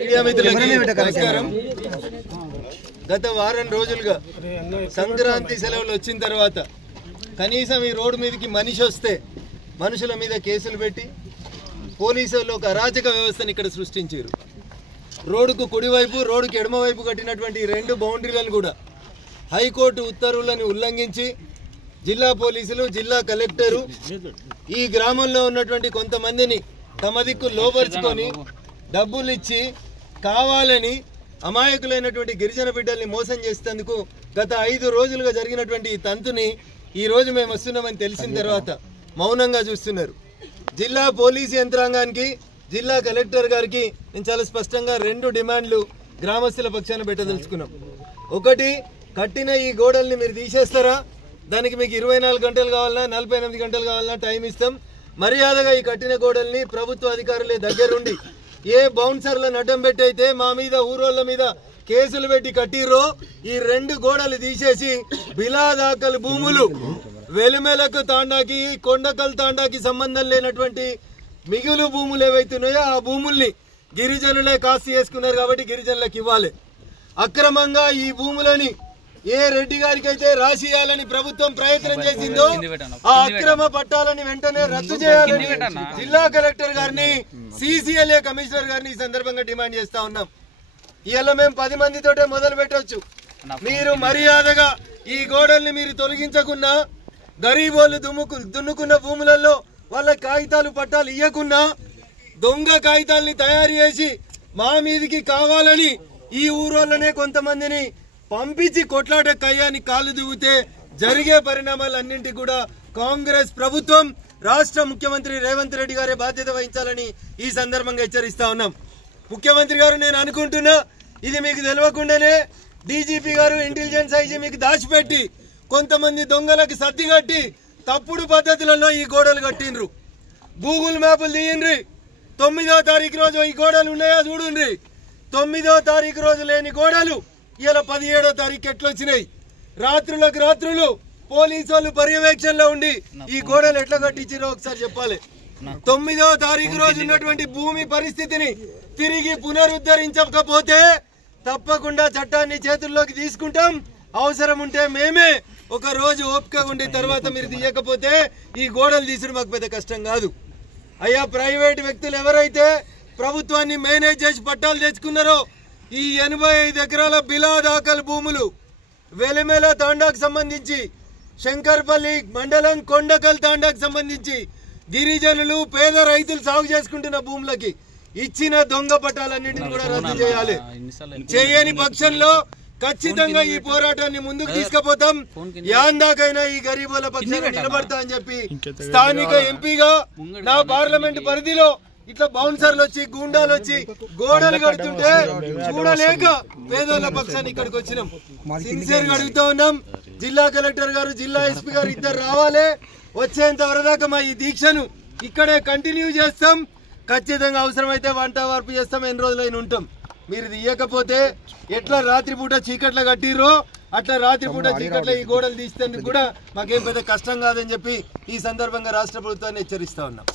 Media మిత్రులకు నమస్కారం. గత వారం రోజులుగా సంక్రాంతి సెలవులు వచ్చిన తర్వాత కనీసం ఈ రోడ్డు మీదకి మనిషి వస్తే మనుషుల మీద కేసులు పెట్టి పోలీసులు ఒక అరాచక వ్యవస్థను ఇక్కడ సృష్టించారు. రోడ్డుకు కుడివైపు రోడ్డుకి ఎడమవైపు కట్టినటువంటి రెండు బౌండరీలను కూడా హైకోర్టు ఉత్తర్వులను ఉల్లంఘించి జిల్లా పోలీసులు జిల్లా కలెక్టరు ఈ గ్రామంలో ఉన్నటువంటి కొంతమందిని తమ దిక్కు లోపరుచుకొని డబ్బులు ఇచ్చి కావాలని అమాయకులైనటువంటి గిరిజన బిడ్డల్ని మోసం చేసేందుకు గత 5 రోజులుగా జరిగినటువంటి ఈ తంతుని ఈ రోజు మేము వస్తున్నామని తెలిసిన తర్వాత మౌనంగా చూస్తున్నారు. జిల్లా పోలీసు యంత్రాంగానికి జిల్లా కలెక్టర్ గారికి నేను చాలా స్పష్టంగా 2 డిమాండ్లు గ్రామస్తుల పక్షాన పెట్టదలుచుకున్నాం. ఒకటి, కట్టిన ఈ గోడల్ని మీరు తీసేస్తారా? దానికి మీకు 24 గంటలు కావాలన్నా 48 గంటలు కావాలన్నా టైం ఇస్తాం. మర్యాదగా ఈ కట్టిన గోడల్ని ప్రభుత్వ అధికారులే దగ్గరుండి ఏ బౌన్సర్లను అడ్డం పెట్టి అయితే మా మీద ఊరోళ్ళ మీద కేసులు పెట్టి కట్టిర్రో ఈ 2 గోడలు తీసేసి బిలాదాకల్ భూములు వెలిమెలకు తాండాకి కొండకల్ తాండాకి సంబంధం లేనటువంటి మిగులు భూములు ఏవైతున్నాయో ఆ భూముల్ని గిరిజనులే కాస్త చేసుకున్నారు కాబట్టి గిరిజనులకు ఇవ్వాలి. అక్రమంగా ఈ భూములని ఏ రెడ్డి గారికి అయితే రాసియాలని ప్రభుత్వం ప్రయత్నం చేసిందో ఆ అక్రమ పట్టాలని వెంటనే రద్దు చేయాలని జిల్లా కలెక్టర్ గారిని సిసిఎల్ఏ కమిషనర్ గారిని ఈ సందర్భంగా డిమాండ్ చేస్తా ఉన్నాం. ఇవాళ మేము 10 మందితోటే మొదలు పెట్టవచ్చు. మీరు మర్యాదగా ఈ గోడల్ని మీరు తొలగించకున్నా, గరీబోళ్ళు దున్నుకున్న భూములలో వాళ్ళ కాగితాలు పట్టాలు ఇవ్వకున్నా, దొంగ కాగితాలని తయారు చేసి మా మీదికి కావాలని ఈ ఊరోళ్ళనే కొంతమందిని పంపించి కొట్లాట కయ్యాన్ని కాలు దిగితే జరిగే పరిణామాలన్నింటికి కూడా కాంగ్రెస్ ప్రభుత్వం రాష్ట్ర ముఖ్యమంత్రి రేవంత్ రెడ్డి గారే బాధ్యత వహించాలని ఈ సందర్భంగా హెచ్చరిస్తా ఉన్నాం. ముఖ్యమంత్రి గారు, నేను అనుకుంటున్నా ఇది మీకు తెలియకుండానే డీజీపీ గారు ఇంటెలిజెన్స్ ఐజీ మీకు దాచిపెట్టి కొంతమంది దొంగలకి సర్ది కట్టి తప్పుడు పద్ధతులలో ఈ గోడలు కట్టిండ్రు. గూగుల్ మ్యాపులు తీయండ్రి. 9వ తారీఖు రోజు ఈ గోడలు ఉన్నాయా చూడండి. 9వ తారీఖు రోజు లేని గోడలు ఇలా 17వ తారీఖు ఎట్లొచ్చినాయి? రాత్రులకు రాత్రులు పోలీసు వాళ్ళు పర్యవేక్షణలో ఉండి ఈ గోడలు ఎట్లా కట్టించారో ఒకసారి చెప్పాలి. 9వ తారీఖు రోజు ఉన్నటువంటి భూమి పరిస్థితిని తిరిగి పునరుద్ధరించకపోతే తప్పకుండా చట్టాన్ని చేతుల్లోకి తీసుకుంటాం. అవసరం ఉంటే మేమే ఒక రోజు ఓపిక ఉండి తర్వాత మీరు తీయకపోతే ఈ గోడలు తీసుడు మాకు పెద్ద కష్టం కాదు. అయ్యా, ప్రైవేట్ వ్యక్తులు ఎవరైతే ప్రభుత్వాన్ని మేనేజ్ చేసి పట్టాలు తెచ్చుకున్నారో ఈ 85 ఎకరాల బిలాదాకల్ భూములు వెలిమెల తాండాకు సంబంధించి, శంకర్పల్లి మండలం కొండకల్ తాండాకు సంబంధించి గిరిజనులు పేద రైతులు సాగు చేసుకుంటున్న భూములకి ఇచ్చిన దొంగ పట్టాలన్నింటినీ కూడా రద్దు చేయాలి. చేయని పక్షంలో ఖచ్చితంగా ఈ పోరాటాన్ని ముందుకు తీసుకుపోతాం. యాందాకైనా ఈ గరీబుల పక్షాన్ని నిలబడతా అని చెప్పి స్థానిక ఎంపీగా నా పార్లమెంట్ పరిధిలో ఇట్లా బౌన్సర్లు వచ్చి గూండాలు వచ్చి గోడలు కడుతుంటే చూడలేక పేదోళ్ళ పక్షాన్ని ఇక్కడికి వచ్చినాం. సిన్సియర్ గా అడుగుతా ఉన్నాం. జిల్లా కలెక్టర్ గారు, జిల్లా ఎస్పీ గారు ఇద్దరు రావాలి. వచ్చేంత వరదాకా మా ఈ దీక్షను ఇక్కడే కంటిన్యూ చేస్తాం. ఖచ్చితంగా అవసరమైతే వంట వార్పు చేస్తాం. ఎన్ని రోజులైనా ఉంటాం. మీరు తీయకపోతే ఎట్లా రాత్రిపూట చీకట్ల కట్టిర్రో అట్లా రాత్రిపూట చీకట్ల ఈ గోడలు తీసేందుకు కూడా మాకేం పెద్ద కష్టం కాదని చెప్పి ఈ సందర్భంగా రాష్ట్ర ప్రభుత్వాన్ని హెచ్చరిస్తా ఉన్నాం.